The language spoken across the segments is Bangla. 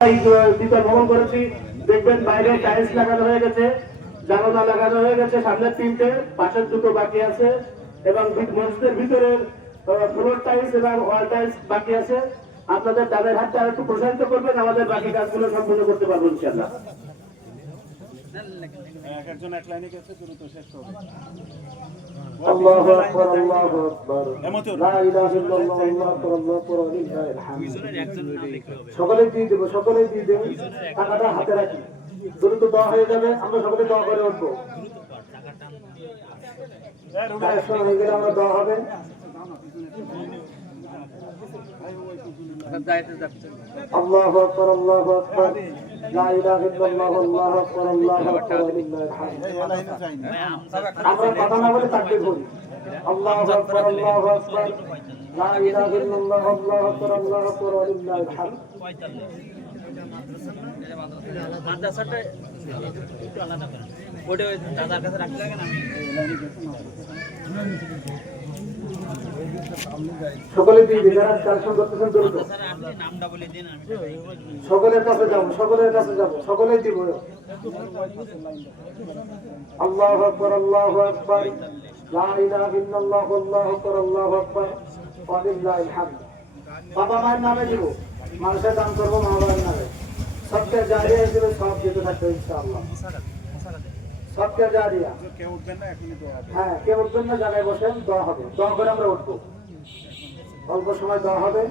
দ্বিতীয় ভ্রমণ করেছি, দেখবেন বাইরে টাইলস লাগানো হয়ে গেছে, জানালা লাগানো হয়ে গেছে, সামনের তিনটে, পাশের দুটো বাকি আছে এবং মসজিদের ভিতরে ফ্লোর টাইলস এবং ওয়াল টাইলস বাকি আছে। আপনাদের তাদের হাতটা একটু প্রসারিত করবেন, আমাদের বাকি কাজগুলো সম্পূর্ণ করতে পারবো ইনশাআল্লাহ। একজন এক লাইনে গেছে, দ্রুত শেষ করবে। আল্লাহু আকবার, আল্লাহু আকবার, লা ইলাহা ইল্লাল্লাহ, আল্লাহু আকবার, আল্লাহু আকবার, লিল্লাহিল হামদ। সকলেই দিয়ে দেব, সকলেই দিয়ে দেব। টাকাটা হাতে রাখি, দ্রুত দেওয়া হয়ে যাবে, আমরা সকলে দোয়া করে উঠবো। হয়ে গেলে আমরা দেওয়া হবে। আল্লাহু আকবার, আল্লাহু আকবার, লা ইলাহা ইল্লাল্লাহ, আল্লাহু আকবার, আল্লাহু আকবার, লিল্লাহিল হামদ। আমরা কথা না বলে তাকবীর করি। আল্লাহু আকবার, আল্লাহু আকবার, লা ইলাহা ইল্লাল্লাহ, আল্লাহু আকবার, আল্লাহু আকবার, লিল্লাহিল হামদ। মাদ্রাসাটা একটু আলাদা করেন, ওটা ওই দাদার কাছে রাখতে লাগে না। সকলে দিয়ে যারা কালেকশন করতেছেন দ্রুত নামটা বলে দিন, আমি সকলের কাছে যাব, সকলের কাছে যাব, সকলেই দিব। আল্লাহু আকবার, আল্লাহু আকবার, লা ইলাহা ইল্লাল্লাহ, আল্লাহু আকবার, আল্লাহু আকবার, ওয়া লিল্লাহিল হামদ। বাবা মায়ের নামে দিব, মানুষের দান করব মা বাবার নামে। সবকে জারিয়া হিসেবে সব দিতে থাকবে ইনশাআল্লাহ। সবকে জারিয়া। কেউ উঠবেন না, এখনই দোয়া হবে। হ্যাঁ, কেউ উঠবেন না, জায়গায় বসেন, দোয়া হবে। দোয়া করে আমরা উঠবো, অল্প সময় দোয়া হবে।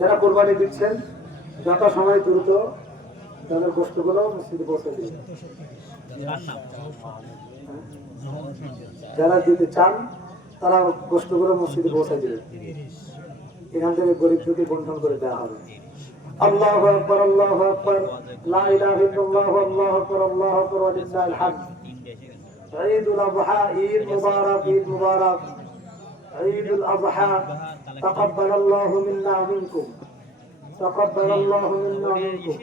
যারা কোরবানি দিচ্ছেন যত সময় দ্রুত তাদের গোষ্ঠগুলো মসজিদে পৌঁছে দিন। যারা দিতে চান তারা গোষ্ঠগুলো মসজিদে পৌঁছে দিবেন, এখান থেকে গরিব দুঃখী বন্টন করে দেওয়া হবে। আল্লাহু আকবার, আল্লাহু আকবার, লা ইলাহা ইল্লাল্লাহ, আল্লাহু আকবার, আল্লাহু আকবার, ওয়া লিল্লাহিল হামদ। ঈদুল আযহা, ঈদ মুবারক, ঈদ মুবারক, ঈদুল আযহা। তাকাব্বালাল্লাহু মিন্না ওয়া মিনকুম, তাকাব্বালাল্লাহু মিন্না ওয়া মিনকুম।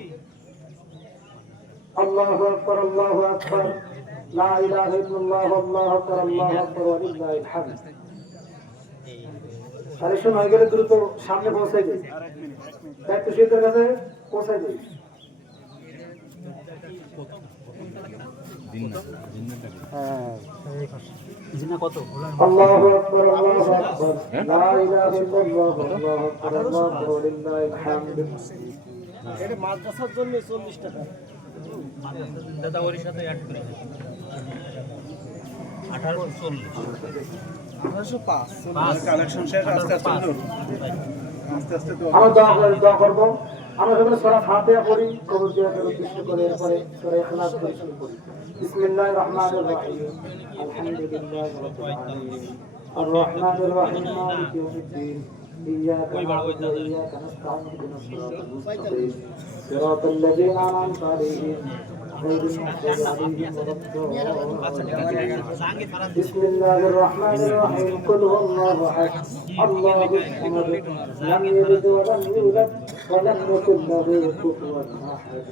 আল্লাহু আকবার, আল্লাহু আকবার, লা ইলাহা ইল্লাল্লাহ, আল্লাহু আকবার, আল্লাহু আকবার, ওয়া লিল্লাহিল হামদ। কালেকশন হয়ে গেলে দ্রুত সামনে পৌঁছাই দিই, দায়িত্বশীলদের কাছে পৌঁছাই দিই। আল্লাহু আকবার, আল্লাহু আকবার, লা ইলাহা ইল্লাল্লাহ, আল্লাহু আকবার, আল্লাহু আকবার, ওয়া লিল্লাহিল হামদ। এটা মাদ্রাসার জন্য 40 টাকা। দাদা ওর সাথে অ্যাড করে 1840 1805 কালেকশন শেষ। আস্তে আস্তে আস্তে আস্তে দোয়া করবো। আমরা সকলে সূরা ফাতিহা পড়ি, কবুল জিয়ারতের উদ্দেশ্য করে, এরপরে সূরা ইখলাস পড়ি শুরু করি। বিসমিল্লাহির রহমানির রহিম, আলহামদুলিল্লাহি রাব্বিল আলামিন, আর রহমানির রহিম, মালিকি ইয়াউমিদ্দিন, ইয়্যাকা না'বুদু ওয়া ইয়্যাকা নাস্তাঈন, ইহদিনাস সিরাতাল মুস্তাকিম, সিরাতাল লাযীনা আন'আমতা আলাইহিম غير المغضوب عليهم ولا الضالين. بسم الله الرحمن الرحيم. قل هو الله احد الله الصمد لم يلد ولم يولد ولم يكن له كفوا احد.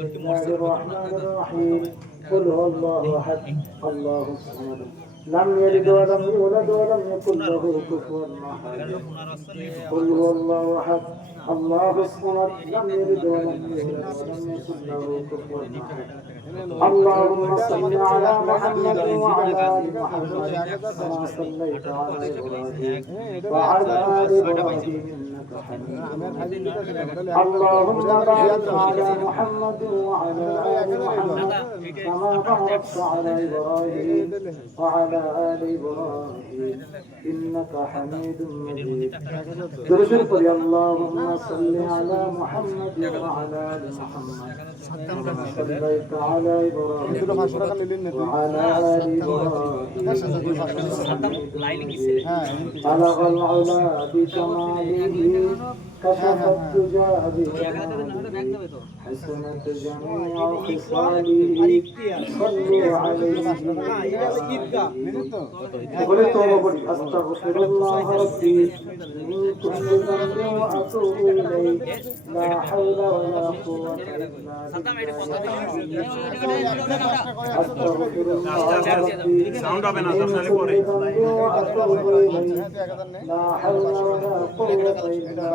بسم الله الرحمن الرحيم. قل هو الله احد الله الصمد لم يلد ولم يولد ولم يكن له كفوا احد. قل هو الله احد الله الصمد لم يلد ولم يولد ولم يكن له كفوا احد. اللهم صل على محمد وعلى ال محمد كما صليت على ابراهيم وعلى ال ابراهيم انك حميد مجيد. اللهم بارك على محمد وعلى ال محمد كما باركت على ابراهيم وعلى ال ابراهيم انك حميد مجيد. درود اللهم صل على محمد وعلى ال محمد كما صليت على ابراهيم وعلى ال ابراهيم بلغ العلا بكماله كشف الدجى به حسنت جميع خصاله صلوا عليه বলে তওবা করি আস্তাগফিরুল্লাহ রাব্বি মিন কুল্লি যামবি ওয়া আতুবু ইলাইহি লা হাওলা ওয়া লা কুওয়াতা ইল্লা বিল্লাহ আস্তাগফিরুল্লাহ রাব্বি সাউন্ড হবে না দর্শনে পড়ে লা হাওলা ওয়া লা কুওয়াতা ইল্লা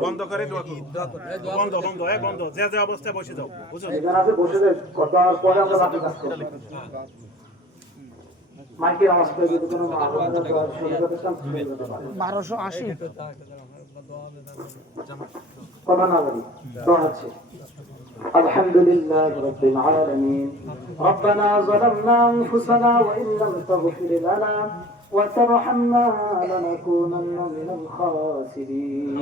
বন্ধ করে দোয়া করুন বন্ধ বন্ধ বন্ধ যে যে অবস্থায় বসে যাও বুঝছো বসে যাই কথার পরে আমরা বাকি কাজ করব মাইকের আওয়াজ পেয়ে যদি কোনো আলোচনা করার সুযোগ পেতাম 1280 কথা না বলি তো আছে الحمد لله رب العالمين ربنا ظلمنا أنفسنا وإن لم تغفر لنا وترحمنا لنكونن من الخاسرين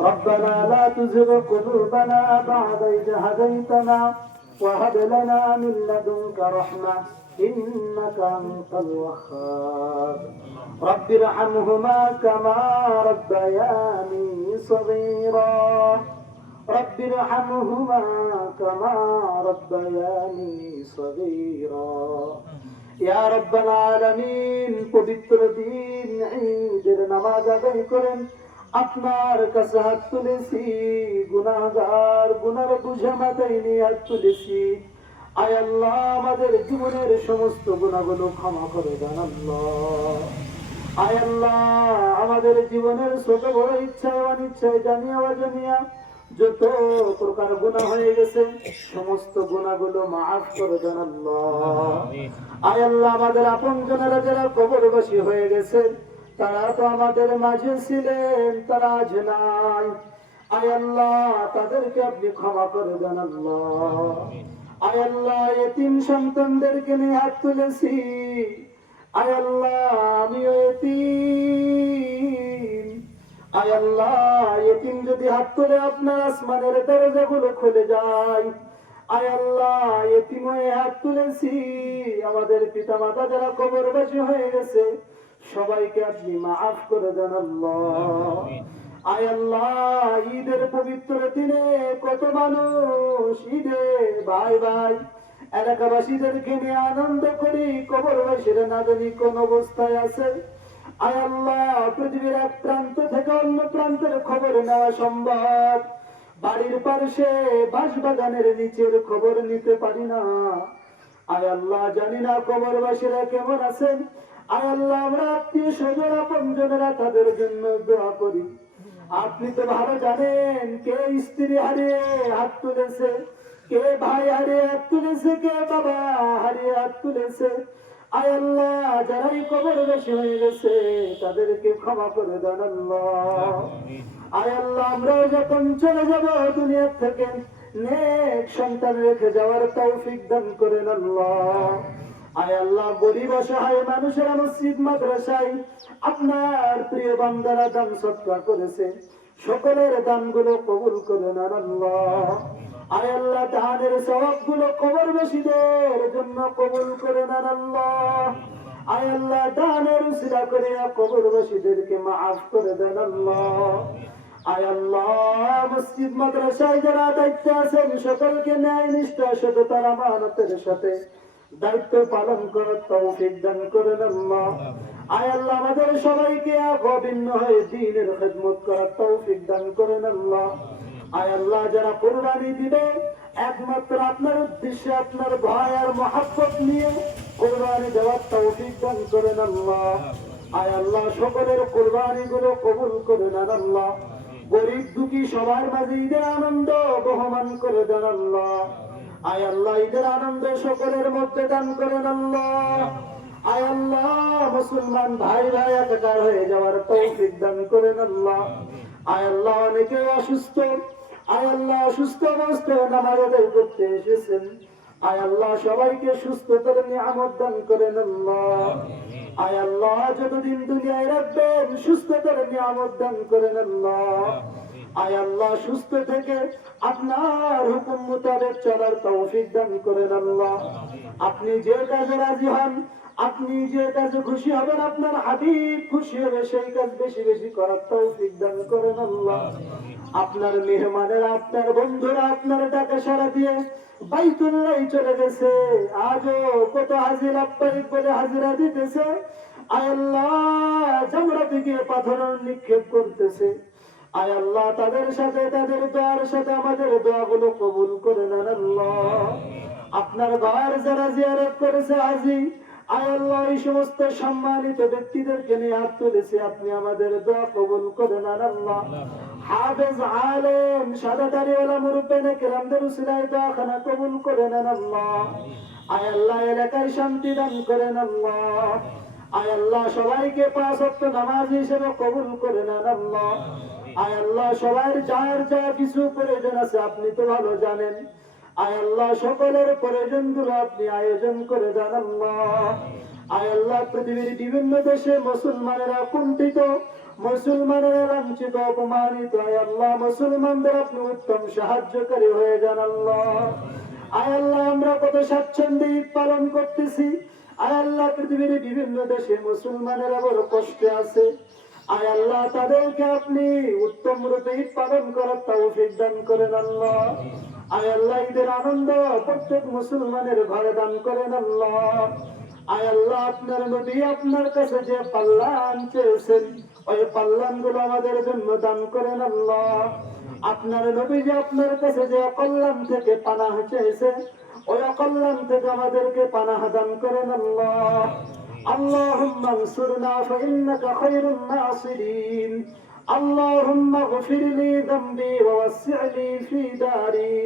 ربنا لا تزغ قلوبنا بعد إذ هديتنا وهب لنا من لدنك رحمة إنك أنت الوهاب رب ارحمهما كما ربياني صغيرا رب ارحمهما كما ربياني صغيرا يا رب العالمين পবিত্র দিন ঈদের নামাজ আদায় করেন আপনার কাছে হাত তুলেছি গুনাহগার গুনার বোঝা মাথায় নিয়ে হাত তুলেছি আয় আল্লাহ আমাদের জীবনের সমস্ত গুনাহগুলো ক্ষমা করে দেন আল্লাহ আয় আল্লাহ আমাদের জীবনের ছোট বড় ইচ্ছা অনিচ্ছায় জানিয়া অজানিয়া যত প্রকার গুনাহ হয়ে গেছে সমস্ত গুনাহগুলো maaf করে দেন আল্লাহ আয় আল্লাহ আমাদের আপনজনেরা যারা কবরবাসী হয়ে গেছে তারা তো আমাদের মাঝে ছিলেন তারা আজ নাই আয় আল্লাহ তাদেরকে আপনি ক্ষমা করে দেন আল্লাহ আয় আল্লাহ এতিম সন্তানদেরকে নিয়ে হাত তুলেছি আয় আল্লাহ আমিও এতিম আয় আল্লাহ এতিম যদি হাত তুলে আপনার আসমানের দরজাগুলো খুলে যায় আয় আল্লাহ এতিম হয়ে হাত তুলেছি আমাদের পিতামাতা যারা কবরবাসী হয়ে গেছে সবাইকে আপনি maaf করে দেন আল্লাহ আয় আল্লাহ ঈদের পবিত্র দিনে কত মানুষ ঈদে ভাই ভাই এলাকাবাসীদেরকে নিয়ে আনন্দ করি কবরবাসীরা না জানি কোন অবস্থায় আছে আয় আল্লাহ পৃথিবীর এক প্রান্ত থেকে অন্য প্রান্তের খবর নেওয়া সম্ভব বাড়ির পাশে বাঁশবাগানের নিচের খবর নিতে পারি না আয় আল্লাহ জানি না কবরবাসীরা কেমন আছেন আয় আল্লাহ আমরা আত্মীয় স্বজন আপনজনেরা তাদের জন্য দোয়া করি আপনি তো ভালো জানেন কে স্ত্রী হারিয়ে হাত তুলেছে কে ভাই হারিয়ে হাত তুলেছে কে বাবা হারিয়ে হাত তুলেছে আয় আল্লাহ যারাই কবরবাসী হয়ে গেছে তাদেরকে ক্ষমা করে দেন আল্লাহ আয় আল্লাহ আমরা যখন চলে যাব দুনিয়া থেকে নেক সন্তান রেখে যাওয়ার তৌফিক দান করেন আল্লাহ আয় আল্লাহ গরিব অসহায় মানুষেরা মসজিদ মাদ্রাসায় আপনার প্রিয় বান্দারা দান সৎকার করেছে সকলের দানগুলো কবুল করে নেন আল্লাহ আয় আল্লাহ দানের সওয়াবগুলো কবরবাসীদের জন্য কবুল করে নেন আল্লাহ আয় আল্লাহ দানের উসিলা করে কবরবাসীদেরকে maaf করে দেন আল্লাহ আয় আল্লাহ মসজিদ মাদ্রাসায় যারা দায়িত্বে আছেন সকলকে ন্যায় নিষ্ঠা সততার আমানতের সাথে দায়িত্ব পালন করার তৌফিক দান করেন আল্লাহ আয় আল্লাহ আমাদের সবাইকে অভিন্ন হয়ে দ্বীনের খিদমত করার তৌফিক দান করেন আল্লাহ আয় আল্লাহ যারা কুরবানি দিবে একমাত্র আপনার উদ্দেশ্যে আপনার ভয় আর মহব্বত নিয়ে কুরবানি দেওয়ার তৌফিক দান করেন আল্লাহ আয় আল্লাহ সকলের কুরবানিগুলো কবুল করে নেন আল্লাহ গরিব দুঃখী সবার মাঝে ঈদের আনন্দ বহমান করে দেন আল্লাহ আয় আল্লাহ ঈদের আনন্দ সকলের মধ্যে দান করেন আল্লাহ আয় আল্লাহ মুসলমান ভাই ভাই একাকার হয়ে যাওয়ার তৌফিক দান করেন আল্লাহ আয় আল্লাহ অনেকে অসুস্থ আয় আল্লাহ অসুস্থ অবস্থায় নামাজ আদায় করতে এসেছেন আয় আল্লাহ সবাইকে সুস্থতার নিয়ামত দান করেন আল্লাহ। আয় আল্লাহ যতদিন দুনিয়ায় রাখবেন সুস্থতার নিয়ামত দান করেন আল্লাহ। আয় আল্লাহ সুস্থ থেকে আপনার হুকুম মোতাবেক চলার তৌফিক দান করেন আল্লাহ। আপনি যে কাজে রাজি হন, আপনি যে কাজে খুশি হবেন, আপনার হাবিব খুশি হবে, সেই কাজ বেশি বেশি করার তৌফিক দান করেন আল্লাহ। আপনার মেহমানেরা, আপনার বন্ধুরা আপনার ডাকে সাড়া দিয়ে বাইতুল্লাহ চলে গেছে, আজও কত হাজির লাব্বাইক বলে হাজিরা দিতেছে। আয় আল্লাহ জামরাতে গিয়ে পাথর নিক্ষেপ করতেছে। আয় আল্লাহ তাদের সাথে, তাদের দোয়ার সাথে আমাদের দোয়াগুলো কবুল করে নেন আল্লাহ। আপনার ঘর যারা জিয়ারত করেছে আজি, আয় আল্লাহ এই সমস্ত সম্মানিত ব্যক্তিদেরকে নিয়ে হাত তুলেছে, আপনি আমাদের দোয়া কবুল করে নেন আল্লাহ। হাফেজ আলেম সাদাদারি ওয়ালা মুরব্বিনে কিরামদের উসিলায় দোয়াখানা কবুল করে নেন আল্লাহ। আয় আল্লাহ এলাকায় শান্তি দান করেন আল্লাহ। আয় আল্লাহ সবাইকে পাঁচ ওয়াক্ত নামাজ হিসেবে কবুল করে নেন আল্লাহ। আয় আল্লাহ সবার যার যা কিছু প্রয়োজন আছে আপনি তো ভালো জানেন। আয় আল্লাহ সকলের প্রয়োজনগুলো আপনি আয়োজন করে দেন আল্লাহ। আয় আল্লাহ পৃথিবীর বিভিন্ন দেশে মুসলমানেরা কুণ্ঠিত, মুসলমানেরা লাঞ্ছিত, অপমানিত, আয় আল্লাহ মুসলমানদের আপনি উত্তম সাহায্যকারী হয়ে যান আল্লাহ। আয় আল্লাহ আমরা কত স্বাচ্ছন্দ্যে ঈদ পালন করতেছি, আয় আল্লাহ পৃথিবীর বিভিন্ন দেশে মুসলমানেরা বড় কষ্টে আছে, আয় আল্লাহ তাদেরকে আপনি উত্তম রূপে ঈদ পালন করার তৌফিক দান করেন আল্লাহ। আয় আল্লাহ ঈদের আনন্দ প্রত্যেক মুসলমানের ঘরে দান করেন আল্লাহ। আয় আল্লাহ আপনার নবী আপনার কাছে যে পাল্লান চেয়েছেন, ওই পাল্লান গুলো আমাদের জন্য দান করেন আল্লাহ। আপনার নবী যে আপনার কাছে যে অকল্যাণ থেকে পানাহ চেয়েছে, ওই অকল্যাণ থেকে আমাদেরকে পানাহ দান করেন আল্লাহ। اللهم انصرنا فإنك خير الناصرين. اللهم اغفر لي ذنبي ووسع لي في داري.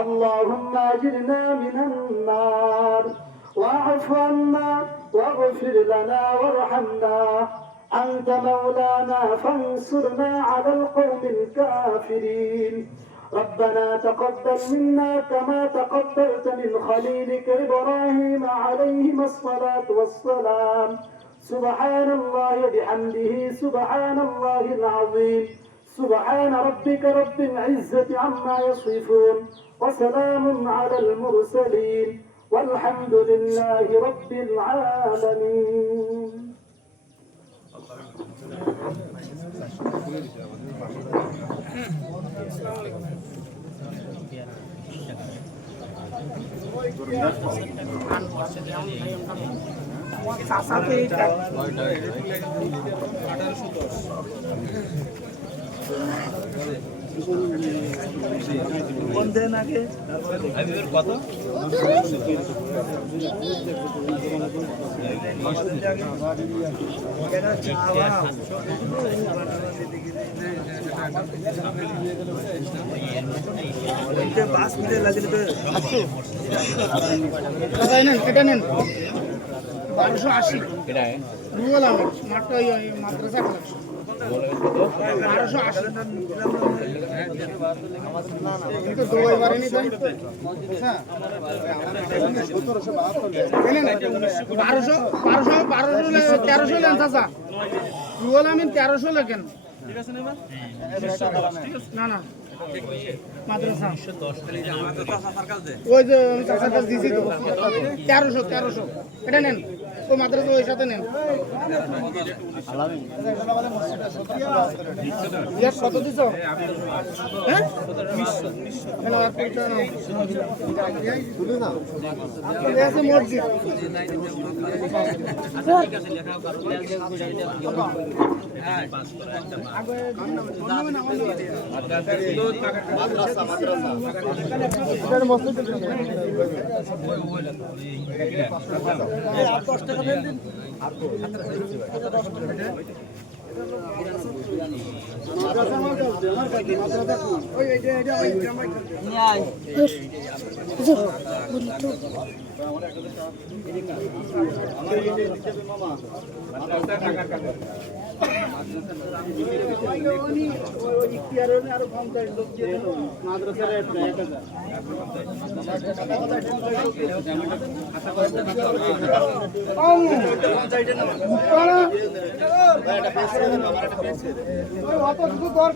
اللهم اجرنا من النار واعف عنا واغفر لنا وارحمنا. أنت مولانا فانصرنا على القوم الكافرين. ربنا تقبل منا كما تقبلت من خليلك إبراهيم عليهما الصلاة والسلام. سبحان الله بحمده سبحان الله العظيم. سبحان ربك رب العزة عما يصفون وسلام على المرسلين والحمد لله رب العالمين. কত এটা নেন 1280 রুয়াল আমি মাত্র ওই মাদ্রাসা ক্লাস 1280 তো দুই বারে নি দেন হ্যাঁ 1300 লেন চাচা রুয়াল আমি 1300 লেখেন ঠিক আছে না না মাদ্রাসা 110 ওই যে আমি চাচার কাছে দিছি তো 1300 এটা নেন ও মাদ্রাসা ওই সাথে নেন কত দিছো হ্যাঁ মসজিদ দরকার